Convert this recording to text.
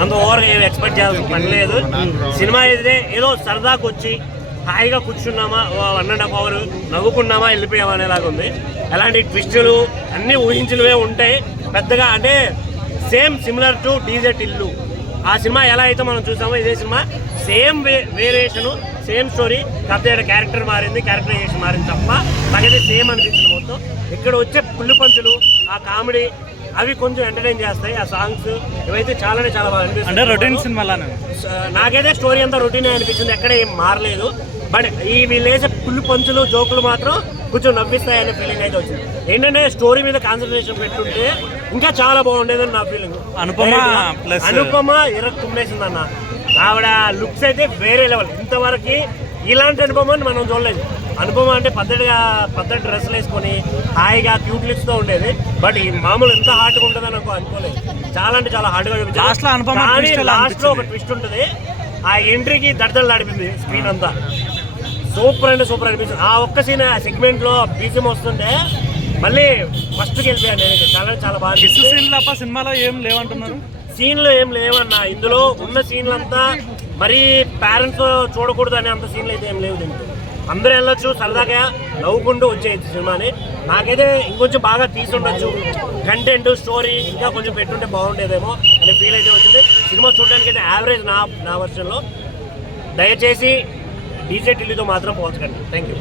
అంత ఓవర్గా ఏమి ఎక్స్పెక్ట్ చేయాల్సిన పని లేదు. సినిమా అయితే ఏదో సరదాకు వచ్చి హాయిగా కూర్చున్నామా 1.5 hours నవ్వుకున్నామా వెళ్ళిపోయామా అనేలాగా ఉంది. అలాంటి ట్విస్టులు అన్నీ ఊహించినవే ఉంటాయి పెద్దగా. అంటే same similar to DJ Tillu ఆ సినిమా ఎలా అయితే మనం చూసామో ఇదే cinema same variation same story. కాకపోతే క్యారెక్టర్ మారింది, క్యారెక్టరైజేషన్ మారింది తప్ప నాకైతే సేమ్ అనిపించింది మొత్తం. ఇక్కడ వచ్చే పుల్లు పంచులు ఆ కామెడీ అవి కొంచెం ఎంటర్టైన్ చేస్తాయి. ఆ సాంగ్స్ ఇవైతే చాలా బాగా అనిపిస్తుంది. రొటీన్ సినిమా నాకైతే స్టోరీ అంతా రొటీనే అనిపించింది, ఎక్కడ ఏం మారలేదు. బట్ ఈ వీళ్ళు వేసే పుల్లు పంచులు జోకులు మాత్రం కొంచెం నవ్విస్తాయనే ఫీలింగ్ అయితే వచ్చింది. ఏంటంటే స్టోరీ మీద కాన్సన్ట్రేషన్ పెట్టుంటే ఇంకా చాలా బాగుండేదని నా ఫీలింగ్. అనుపమ తుమ్మేసింది అన్న. ఆవిడ లుక్స్ అయితే వేరే లెవెల్. ఇంతవరకు ఇలాంటి అనుపమని మనం చూడలేదు. అనుపమ అంటే పద్ధతి డ్రెస్సులు వేసుకొని హాయిగా క్యూట్ లిప్స్తో ఉండేది. బట్ ఈ మామూలు ఎంత హార్డ్గా ఉంటుందని నాకు అనుకోలేదు. చాలా అంటే చాలా హార్డ్గా అనిపించింది. లాస్ట్లో ఒక ట్విస్ట్ ఉంటుంది, ఆ ఎంట్రీకి దడదలు నడిపింది స్క్రీన్ అంతా. సూపర్ అంటే సూపర్ అనిపించింది. ఆ ఒక్క సీన్ ఆ సెగ్మెంట్లో బీజిఎం వస్తుంటే మళ్ళీ ఫస్ట్కి వెళ్ళిపోయాను నేను. చాలా బాగా. సినిమాలో ఏం లేవంటున్నారు, సీన్లు ఏం లేవన్నా. ఇందులో ఉన్న సీన్లంతా మరీ పేరెంట్స్ చూడకూడదు అనే అంత సీన్లు అయితే ఏం లేవు. దీనికి అందరూ వెళ్ళొచ్చు, సరదాగా నవ్వుకుంటూ వచ్చేయచ్చు సినిమాని. నాకైతే ఇంకొంచెం బాగా తీసుండొచ్చు, కంటెంట్ స్టోరీ ఇంకా కొంచెం పెట్టుంటే బాగుండేదేమో అనే ఫీల్ అయితే వచ్చింది. సినిమా చూడడానికి అయితే యావరేజ్ నా వర్షన్లో. దయచేసి డీజే టిల్లుతో మాత్రం పోల్చకండి. Thank you.